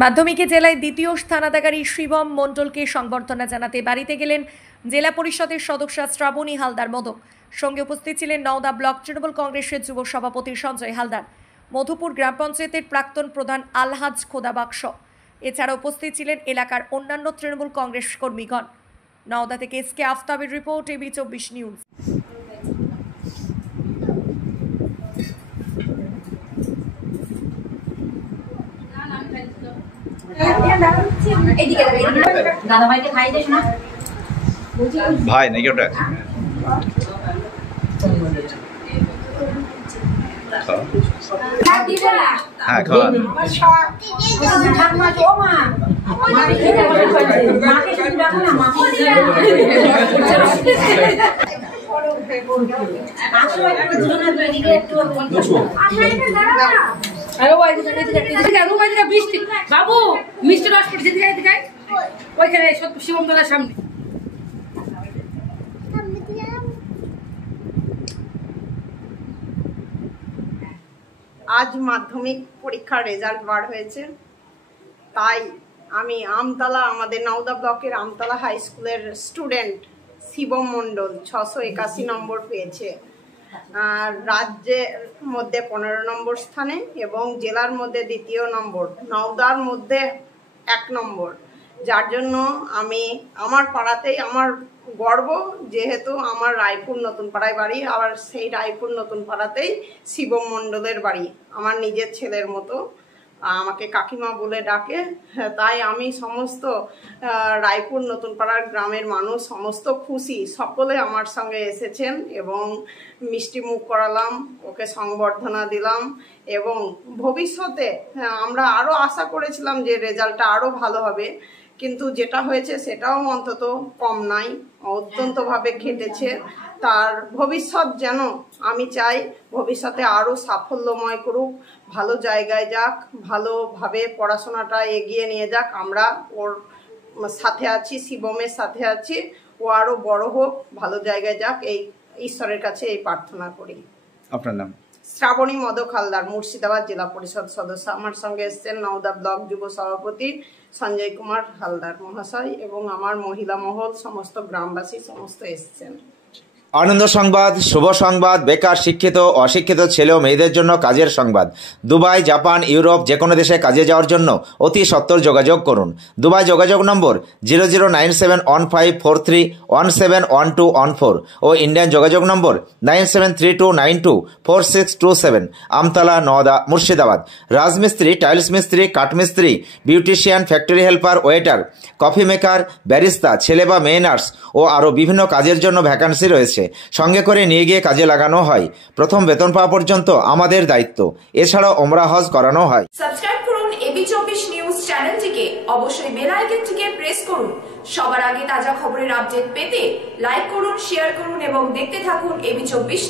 মাধ্যমিকে জেলায় দ্বিতীয় স্থানাধিকারী শিবম মণ্ডলকে সংবর্ধনা জানাতে বাড়িতে গেলেন জেলা পরিষদের সদস্য শ্রাবণী হালদার মোদক। সঙ্গে উপস্থিত ছিলেন নওদা ব্লক তৃণমূল কংগ্রেসের যুব সভাপতি সঞ্জয় হালদার, মধুপুর গ্রাম পঞ্চায়েতের প্রাক্তন প্রধান আলহাজ খোদা বাক্স। এছাড়া উপস্থিত ছিলেন এলাকার অন্যান্য তৃণমূল কংগ্রেস কর্মীগণ। নওদা থেকে এসকে আফতাবের রিপোর্ট, এবি24 নিউজ। ভাই নাকি ওটা হ্যাঁ খাওয়া বাবু মিষ্টি রস পড়ছে ওইখানে শিবম দাদার সামনে। আজ মাধ্যমিক পরীক্ষার রেজাল্ট বার হয়েছে, তাই আমি আমতলা, আমাদের নওদা ব্লকের আমতলা হাই স্কুলের স্টুডেন্ট শিবম মণ্ডল 681 নম্বর পেয়েছে। রাজ্যের মধ্যে 15 নম্বর স্থানে এবং জেলার মধ্যে দ্বিতীয় নম্বর, নওদার মধ্যে 1 নম্বর। যার জন্য আমি আমার পাড়াতেই আমার গর্ব, যেহেতু আমার রায়পুর নতুন পাড়ায় বাড়ি, আবার সেই রায়পুর নতুন পাড়াতেই শিবম মণ্ডলের বাড়ি। আমার নিজের ছেলের মতো আমাকে কাকিমা বলে ডাকে, তাই আমি সমস্ত রায়পুর নতুন পাড়ার গ্রামের মানুষ সমস্ত খুশি। সকলে আমার সঙ্গে এসেছেন এবং মিষ্টি মুখ করালাম, ওকে সংবর্ধনা দিলাম এবং ভবিষ্যতে আমরা আরও আশা করেছিলাম যে রেজাল্টটা আরও ভালো হবে, কিন্তু যেটা হয়েছে সেটাও অন্তত কম নাই। অত্যন্তভাবে খেটেছে, তার ভবিষ্যৎ যেন আমি চাই ভবিষ্যতে আরও সাফল্যময় করুক, ভালো জায়গায় যাক, ভালোভাবে পড়াশোনাটা এগিয়ে নিয়ে যাক। আমরা ওর সাথে আছি, শিবমের সাথে আছি, ও আরও বড় হোক, ভালো জায়গায় যাক, এই ঈশ্বরের কাছে এই প্রার্থনা করি। আপনার নাম? শ্রাবণী মদক হালদার, মুর্শিদাবাদ জেলা পরিষদ সদস্য। আমার সঙ্গে এসছেন নওদা ব্লক যুব সভাপতি সঞ্জয় কুমার হালদার মহাশয় এবং আমার মহিলা মহল, সমস্ত গ্রামবাসী সমস্ত এসছেন। আনন্দ সংবাদ, শুভ সংবাদ, বেকার, শিক্ষিত, অশিক্ষিত ছেলে ও মেয়েদের জন্য কাজের সংবাদ। দুবাই, জাপান, ইউরোপ যে কোনো দেশে কাজে যাওয়ার জন্য অতি সত্বর যোগাযোগ করুন। দুবাই যোগাযোগ নম্বর 00971543171214 ও ইন্ডিয়ান যোগাযোগ নম্বর 9732924627। আমতলা, নওদা, মুর্শিদাবাদ। রাজমিস্ত্রি, টাইলস মিস্ত্রি, কাঠমিস্ত্রি, beautician, factory helper, waiter, coffee maker, barista, ছেলে বা মেয়ে নার্স ও আরও বিভিন্ন কাজের জন্য ভ্যাকান্সি রয়েছে। সঙ্গে করে নিয়ে গিয়ে কাজে লাগানো হয়। প্রথম বেতন পাওয়া পর্যন্ত আমাদের দায়িত্ব। এছাড়াও ওমরা হজ করানো হয়। সাবস্ক্রাইব করুন এবি24 নিউজ চ্যানেলটিকে, অবশ্যই বেল আইকনটিকে প্রেস করুন। সবার আগে তাজা খবরের আপডেট পেতে লাইক করুন, শেয়ার করুন এবং দেখতে থাকুন এবি24 নিউজ।